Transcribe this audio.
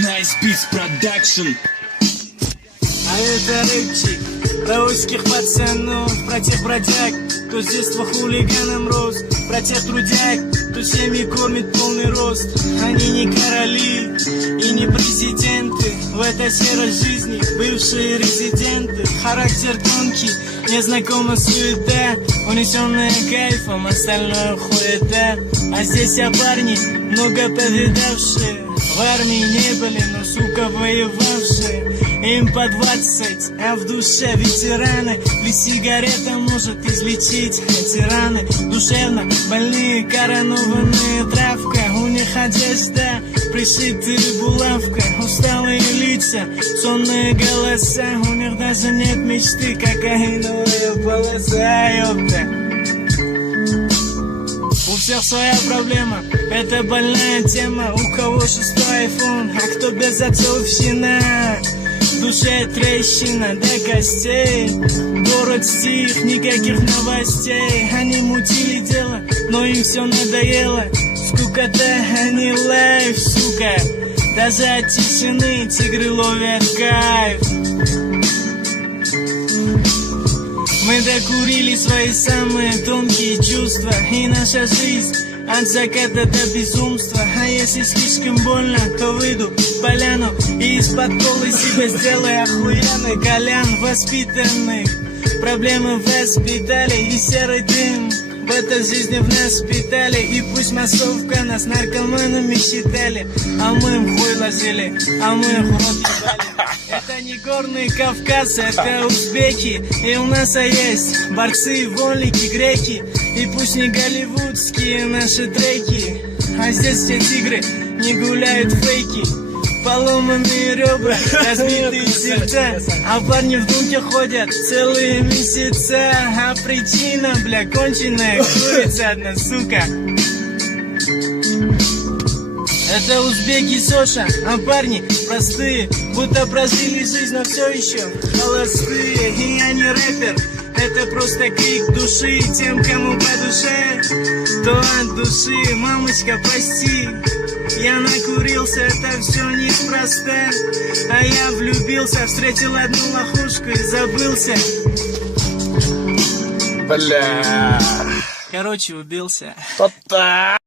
Nice Beats Production. А это рэпчик про узких пацанов, про тех бродяг, кто с детства хулиганом рос, про тех трудяг, кто семьи кормит полный рост. Они не короли и не президенты, в этой серой жизни бывшие резиденты. Характер тонкий, незнакома суета, унесенная кайфом, остальное хуета. А здесь парни, много повидавшие, в армии не были, но, сука, воевавшие. Им по 20, а в душе ветераны. Ли сигарета может излечить эти раны. Душевно больные, коронованные травка. У них одежда, пришитая булавка. Усталые лица, сонные голоса. У них даже нет мечты, кокаиновая полоса, ёпта. У всех своя проблема, это больная тема. У кого 6-й iPhone, а кто без отцовщина. В душе трещина до костей. Город стих, никаких новостей. Они мутили дело, но им все надоело. Скукота, они лайф, сука. Даже от тишины тигры ловят кайф. Мы докурили свои самые тонкие чувства. И наша жизнь от заката до безумства. А если слишком больно, то выйду в поляну и из-под колы себе сделаю охуенный кальян. Воспитанных проблемы воспитали и серый дым в этой жизни в нас питали. И пусть массовка нас наркоманами считали, а мы им хуй ложили, а мы их в рот ебали. Это не горный Кавказ, это узбеки. И у нас есть борцы, вольники, греки. И пусть не голливудские наши треки, а здесь все тигры не гуляют фейки. Поломанные ребра, разбитые сердца, а парни в думке ходят целые месяца. А причина, бля, конченая курица одна, сука. Это узбеки Соша, а парни простые, будто прожили жизнь, но все еще холостые. И я не рэпер, это просто крик души тем, кому по душе, то от души. Мамочка, прости, я накурился, это все неспроста. А я влюбился, встретил одну лохушку и забылся. Бля. Короче, убился. Та-та.